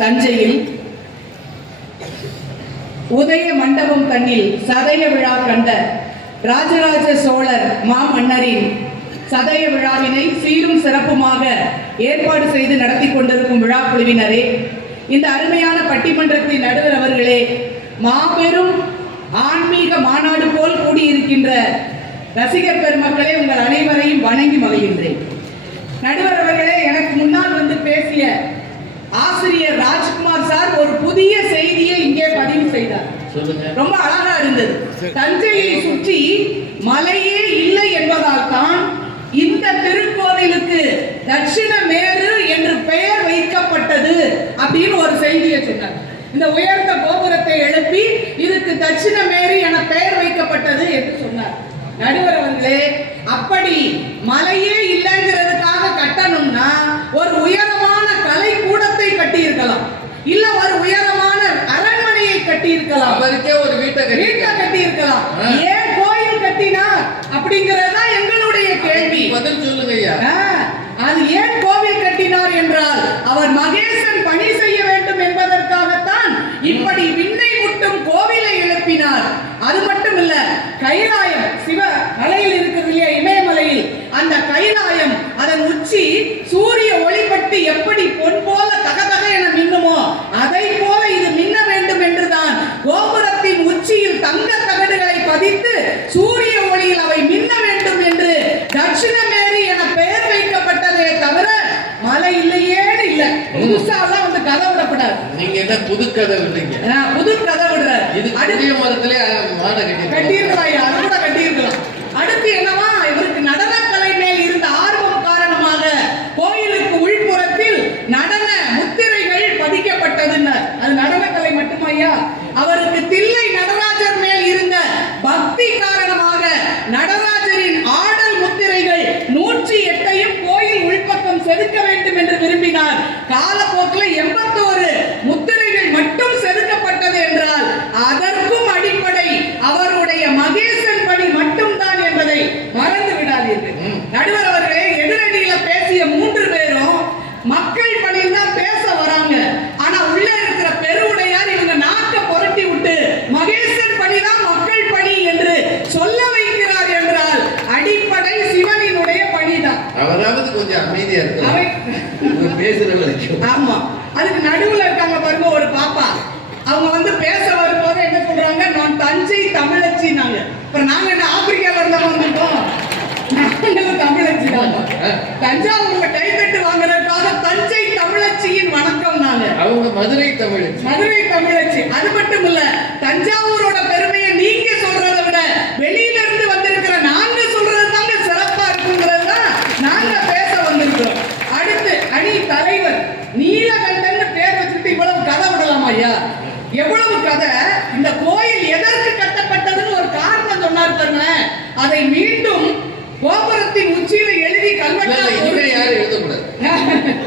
தஞ்சையில் உதய மண்டபம் தன்னில் சதய விழா கண்ட ராஜராஜ சோழர் மாமன்னரின் சதய விழாவினை சீரும் சிறப்புமாக ஏற்பாடு செய்து நடத்தி கொண்டிருக்கும் விழா குழுவினரே இந்த அருமையான பட்டிமன்றத்தின் நடுவர் அவர்களே மாபெரும் ஆன்மீக மாநாடு போல் கூடியிருக்கின்ற ரசிகர் பெருமக்களே உங்கள் அனைவரையும் வணங்கி மகிழ்கின்றேன். நடுவர் அவர்களே எனக்கு முன்னால் வந்து பேசிய ஆசிரியர் ராஜ்குமார் சார் ஒரு புதிய செய்தியை இங்கே பதிவு செய்தார். ரொம்ப அழகா இருந்தது. தஞ்சையை சுற்றி மலையே இல்லை என்பதால் தான் இந்த திருக்கோவிலுக்கு தட்சிண மேரு என்று பெயர் வைக்கப்பட்டது அப்படின்னு ஒரு செய்தியை சொன்னார். இந்த உயர்ந்த கோபுரத்தை எழுப்பி இதுக்கு தட்சிண மேரு என பெயர் வைக்கப்பட்டது என்று சொன்னார். நடுவர் அவர்களே அப்படி மலையே இல்லைங்கிறதுக்காக கட்டணும்னா ஒரு உயரமான கலை கூடத்தை கட்டியிருக்கலாம் இல்ல ஒரு உயரமான அரண்மனையை கட்டியிருக்கலாம் அவருக்கே ஒரு வீட்டை வீட்டை கட்டி கட்டி இருக்கலாம் ஆ. ஏன் கோயில் கட்டினார் அப்படிங்கிறது தான் எங்களுடைய கேள்வி பதில் சொல்லுங்க ஐயா ஆ, அது ஏன் கோவில் கட்டினார் என்றால் அவர் மகேசன் பணி செய்ய வேண்டும் என்பதற்காகத்தான் இப்படி விண்ணை முட்டும் கோவிலை எழுப்பினார். அது மட்டும் இல்ல கைலாயம் சிவ மலையில் இருக்கிறது இல்லையா இமயமலையில்? அந்த கைலாயம் அதன் உச்சி சூரிய ஒளிப்பட்டு எப்படி பொன் போல தகதக என மின்னுமோ அதை போல இது மின்ன வேண்டும் என்றுதான் கோபுரத்தின் உச்சியில் தங்க தகடுகளை பதித்து சூரிய ஒளியில் அவை மின்ன வேண்டும் என்று தட்சிணமேரி என பெயர் வைக்கப்பட்டதே தவிர மலை இல்லையேன்னு இல்ல புதுசாலாம் வந்து கதை விடப்படாது நீங்க என்ன புது கதை இல்லைங்க ஆ, புது கதை விடுற இது அடுத்து புதிய மரத்திலே மாடை கட்டி கட்டியிருக்கலாம் ஐயா, அது கூட கட்டியிருக்கலாம். அடுத்து என்னவா இவருக்கு நடனக்கலை மேல் இருந்த ஆர்வம் காரணமாக கோயிலுக்கு உள்புறத்தில் நடன முத்திரைகள் பதிக்கப்பட்டதுன்னார் அது நடனக்கலை மட்டுமையா அவருக்கு தில்லை நடராஜர் மேல் இருந்த பக்தி காரணமாக நடராஜரின் ஆடல் முத்திரைகள் நூற்றி எட்டையும் கோயில் உள்பக்கம் செதுக்க காலப்போக்கில் எண்பத்தோரு முத்திரைகள் மட்டும் செதுக்கப்பட்டது என்றால் அதற்கும் அடிப்படை அவருடைய மகேசன் பணி மட்டும்தான் என்பதை மறந்து விடாதீர்கள் ம். நடுவர் அவர்களே எதிரணியில பேசிய மூன்று பேரும் மக்கள் பணியில் தான் பேச வராங்க ஆனா உள்ள இருக்கிற பெருவுடையார் இவங்க நாக்க புரட்டி விட்டு மகேசன் பணிதான் மக்கள் பணி என்று சொல்ல வைக்கிறார் என்றால் அடிப்படை சிவனினுடைய பணிதான் அவராவது கொஞ்சம் அமைதியா அவை இருக்கலாம் பேசுற வரைக்கும் ஆமா அதுக்கு நடுவுல இருக்காங்க பாருங்க ஒரு பாப்பா. அவங்க வந்து பேச வரும்போது என்ன சொல்றாங்க? நான் தஞ்சை தமிழச்சினாங்க அப்புறம் நாங்க என்ன ஆப்பிரிக்கால இருந்தவங்க வந்திருக்கோம் நாங்களும் தமிழச்சி தான் தஞ்சாவூர்ல கைத்தட்டு வாங்குறதுக்காக தஞ்சை தமிழச்சியின் வணக்கம் நாங்க அவங்க மதுரை தமிழ் மதுரை தமிழச்சி. அது மட்டும் இல்ல தஞ்சாவூரோட பெருமையை நீங்க சொல்றதை விட வெளியில இருந்து வந்திருக்கிற நாங்க சொல்றது தாங்க சிறப்பா இருக்குங்கிறது தான் நாங்க பேச வந்திருக்கிறோம் அடுத்து அணி தலைவர் நீலகண்டன் பேர் வச்சுட்டு இவ்வளவு கதை விடலாமா ஐயா எவ்வளவு கதை இந்த கோயில் எதற்கு கட்டப்பட்டதுன்னு ஒரு காரணம் சொன்னார் பாருங்க அதை மீண்டும் கோபுரத்தின் உச்சியில எழுதி கல்வெட்டா யாரும் எழுதக்கூடாது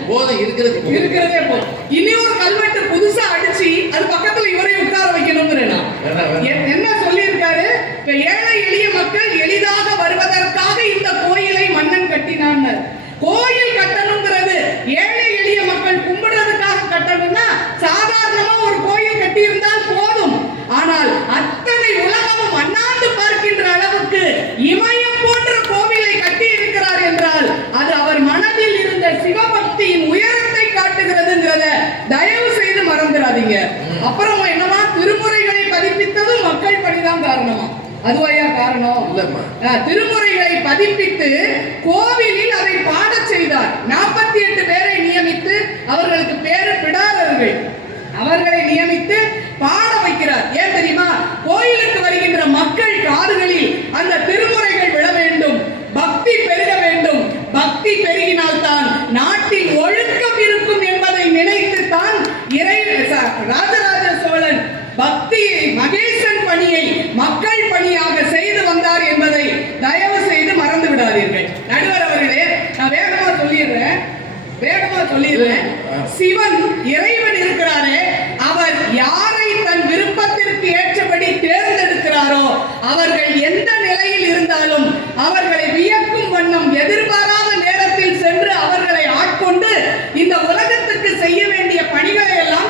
போதும் இருக்கிறது. இருக்கிறதே போதும் இனி ஒரு கல்வெட்டு புதுசா அடிச்சு அது பக்கத்துல இவரையும் உட்கார வைக்கணுங்கிறேன் நான். வேணாம், வேணாம். எ- என்ன சொல்லியிருக்காரு இப்ப ஏழை எளிய மக்கள் எளிதாக வருவதற்காக இந்த கோயிலை மன்னன் கட்டினான் கோயில் கட்டணுங்கிறது ஏழை எளிய மக்கள் கும்பிடுறதுக்காக கட்டணும்னா சாதாரணமா ஒரு கோயில் கட்டியிருந்தால் போதும் ஆனால் அத்தனை உலகமும் அண்ணாந்து பார்க்கின்ற அளவுக்கு இமயம் போன்ற கோவிலை கட்டி இருக்கிறார் என்றால் அது அவர் மனதில் இருந்த சிவபக்தியின் உயரத்தை காட்டுகிறதுங்கிறத தயவு செய்து மறந்துடாதீங்க அப்புறம் என்னவா திருமுறைகளை பதிப்பித்ததும் மக்கள் பணிதான் காரணமா அதுவாயா காரணம்? திருமுறைகளை பதிப்பித்து கோவிலில் அதை பாடச் செய்தார். நாற்பத்தி எட்டு பேரை நியமித்து அவர்களுக்கு பேரு பிடாரர்கள் அவர்களை நியமித்து பாட வைக்கிறார். ஏன் தெரியுமா? கோயிலுக்கு வருகின்ற மக்கள் காதுகளில் அந்த திருமுறைகள் விழ வேண்டும் பக்தி பெருக வேண்டும் பக்தி பெருகினால்தான் நாட்டில் ஒழுக்கம் இருக்கும் என்பதை நினைத்து தான் இறை ச- ராஜராஜ சோழன் பக்தியை மகேசன் பணியை மக்கள் பணியாக செய்து வந்தார் என்பதை தயவு செய்து மறந்து விடாதீர்கள் நடுவர் அவர்களே நான் வேகமா சொல்லிடுறேன் வேகமா சொல்லிடுறேன் சிவன் இறைவன் இருக்கிறாரே அவர் யாரை தன் விருப்பத்திற்கு ஏற்றபடி தேர்ந்தெடுக்கிறாரோ அவர்கள் எந்த நிலையில் இருந்தாலும் அவர்களை வியக்கும் வண்ணம் எதிர்பாராத நேரத்தில் சென்று அவர்களை ஆட்கொண்டு இந்த உலகத்துக்கு செய்ய வேண்டிய பணிகளை எல்லாம்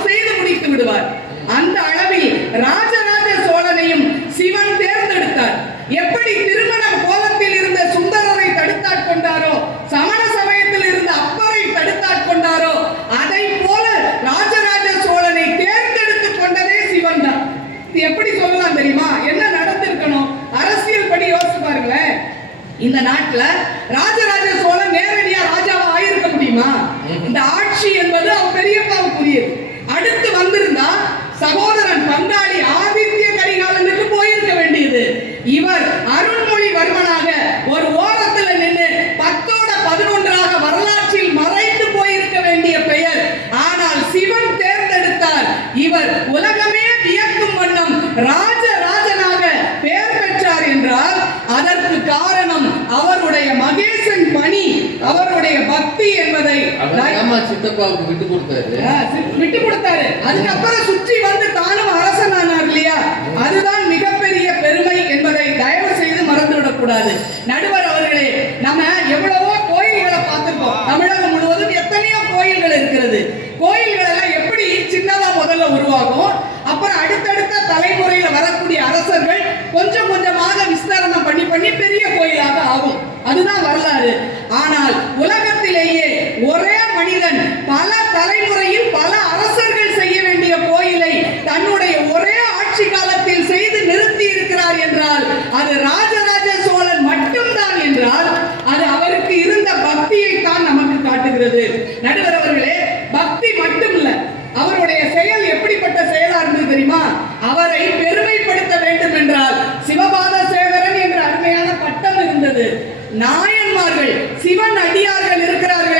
இவர் உலகமே வியக்கும் வண்ணம் ராஜ ராஜனாக பெயர் பெற்றார் என்றால் அதற்கு காரணம் அவருடைய மகேசன் பணி அவருடைய பக்தி என்பதை அவர் ஏமா சித்தப்பாவுக்கு விட்டு கொடுத்தாரு. சி- விட்டு கொடுத்தாரு. அதுக்கப்புறம் சுற்றி வந்து தானும் அரசனானார் இல்லையா? அதுதான் மிகப்பெரிய பெருமை என்பதை தயவு செய்து மறந்துவிடக் கூடாது நடுவர் அவர்களே நம்ம எவ்வளவோ கோயில்களை பார்த்திருக்கோம். தமிழகம் முழுவதும் எத்தனையோ கோயில்கள் இருக்கிறது. கோயில்கள் எல்லாம் எப்படி சின்னதா முதல்ல உருவாகும்? அப்புறம் அடுத்தடுத்த தலைமுறையில வரக்கூடிய அரசர்கள் கொஞ்சம் கொஞ்சமாக விஸ்தாரணம் பண்ணி பண்ணி பெரிய கோயிலாக ஆகும். அதுதான் வரலாறு. ஆனால் உலகத்திலேயே ஒரே மனிதன் பல தலைமுறையில் பல அரசர்கள் செய்ய வேண்டிய கோயிலை தன்னுடைய ஒரே ஆட்சி காலத்தில் செய்து நிறுத்தி இருக்கிறார் என்றால் அது ராஜராஜ சோழன் மட்டும்தான் என்றால் அது அவருக்கு இருந்த பக்தியை தான் நமக்கு காட்டுகிறது. நடுவர் அவர்களே பக்தி மட்டும் இல்ல அவருடைய செயல் எப்படிப்பட்ட செயலா இருந்தது தெரியுமா? அவரை பெருமைப்படுத்த வேண்டும் என்றால் சிவபாத சேகரன் என்ற அருமையான பட்டம் இருந்தது. நாயன்மார்கள் சிவன் அடியார்கள் இருக்கிறார்கள்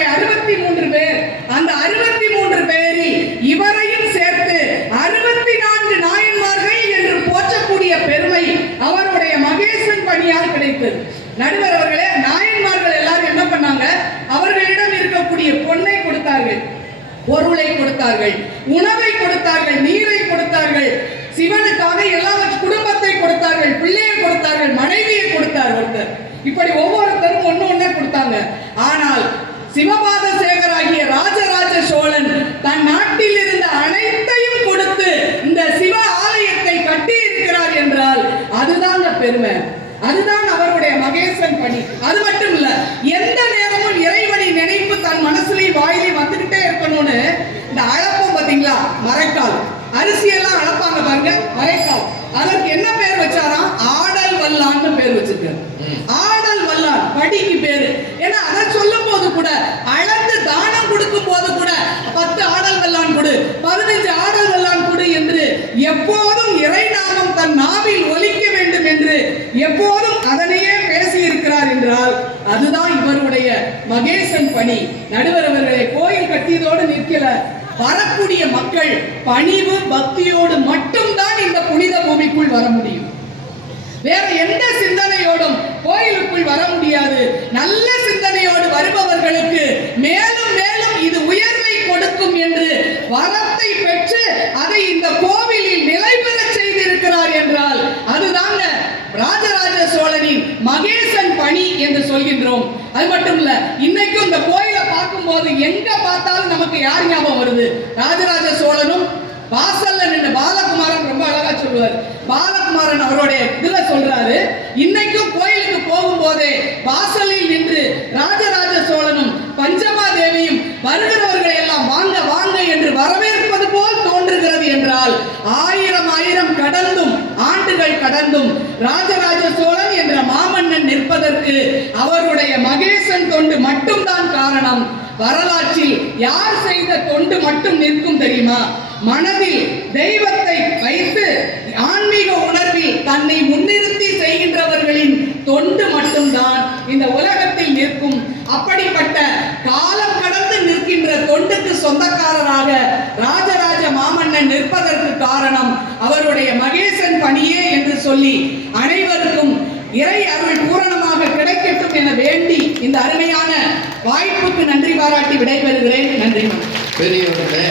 நடுவர் அவர்களே நாயன்மார்கள் எல்லாரும் என்ன பண்ணாங்க? அவர்களிடம் இருக்கக்கூடிய பொன்னை கொடுத்தார்கள் பொருளை கொடுத்தார்கள் உணவை கொடுத்தார்கள் நீரை கொடுத்தார்கள் சிவனுக்காக எல்லா குடும்பத்தை கொடுத்தார்கள் பிள்ளையை கொடுத்தார்கள் மனைவியை கொடுத்தார் ஒருத்தர் இப்படி ஒவ்வொருத்தரும் ஒண்ணு ஒன்னே கொடுத்தாங்க. ஆனால் சிவ சேகராகிய ராஜராஜ சோழன் தன் நாட்டில் இருந்த அனைத்தையும் கொடுத்து இந்த சிவ ஆலயத்தை கட்டி இருக்கிறார் என்றால் அதுதான் பெருமை அதுதான் அவருடைய மகேசன் பணி. அது மட்டும் இல்ல எந்த நேரமும் இறைவனை நினைப்பு தன் மனசுலயும் வாயிலையும் வந்துகிட்டே இருக்கணும்னு இந்த அளப்போம் பாத்தீங்களா மறைக்கால் அரிசி எல்லாம் அளப்பாங்க பாருங்க மறைக்கால் அதற்கு என்ன பேர் வச்சாராம்? ஆடல் வல்லான்னு பேர் வச்சிருக்காரு. ஆடல் வல்லான் படிக்கு பேரு ஏன்னா அதை சொல்லும் போது கூட அளந்து தானம் கொடுக்கும் போது கூட பத்து ஆடல் வல்லான் கொடு பதினஞ்சு ஆடல் வல்லான் கொடு என்று எப்போதும் இறைநாமம் தன் நாவில் ஒலிக்க வேண்டும் என்று எப்போதும் அதனையே பேசி இருக்கிறார் என்றால் அதுதான் இவருடைய மகேசன் நடுவர் அவர்களை கோயில் கட்டியதோடு நிற்கல. வரக்கூடிய மக்கள் பணிவு பக்தியோடு மட்டும்தான் இந்த புனித பூமிக்குள் வர முடியும். வேற எந்த சிந்தனையோடும் கோயிலுக்குள் வர முடியாது. நல்ல சிந்தனையோடு வருபவர்களுக்கு மேலும் மேலும் இது உயர்வை கொடுக்கும் என்று வரத்தை பெற்று அதை இந்த கோயில் நிலை பெறச் செய்திருக்கிறார் என்றால் அதுதாங்க ராஜராஜ சோழனின் மகேசன் பணி என்று சொல்கின்றோம் அது மட்டும் இல்ல இன்னைக்கும் இந்த போது எங்க பார்த்தாலும் நமக்கு யார் ஞாபகம் வருது? ராஜராஜ சோழனும் வாசல்ல நின்று பாலகுமாரன் ரொம்ப அழகா சொல்லுவார். பாலகுமாரன் அவருடைய இதுல சொல்றாரு இன்னைக்கும் கோயிலுக்கு போகும்போதே வாசலில் நின்று ராஜராஜ சோழனும் பஞ்சமா தேவியும் வருகிறவர்களை எல்லாம் வாங்க வாங்க என்று வரவேற்பது போல் தோன்றுகிறது என்றால் ஆயிரம் ஆயிரம் கடந்தும் ஆண்டுகள் கடந்தும் ராஜராஜ சோழன் என்ற மாமன்னன் நிற்பதற்கு அவர் தொண்டு மட்டும்தான் காரணம். வரலாற்றில் யார் செய்த தொண்டு மட்டும் நிற்கும் தெரியுமா? மனதில் தெய்வத்தை வைத்து ஆன்மீக உணர்வில் தன்னை முன்னிறுத்தி செய்கின்றவர்களின் தொண்டு மட்டும்தான் இந்த உலகத்தில் நிற்கும். அப்படிப்பட்ட காலம் கடந்து நிற்கின்ற தொண்டுக்கு சொந்தக்காரராக ராஜராஜ மாமன்னன் நிற்பதற்கு காரணம் அவருடைய மகேசன் பணியே என்று சொல்லி அனைவருக்கும் இறை அருள் பூரண பூரணமாக கிடைக்கட்டும் என வேண்டி இந்த அருமையான வாய்ப்புக்கு நன்றி பாராட்டி விடைபெறுகிறேன். நன்றி. பெரியவர்களே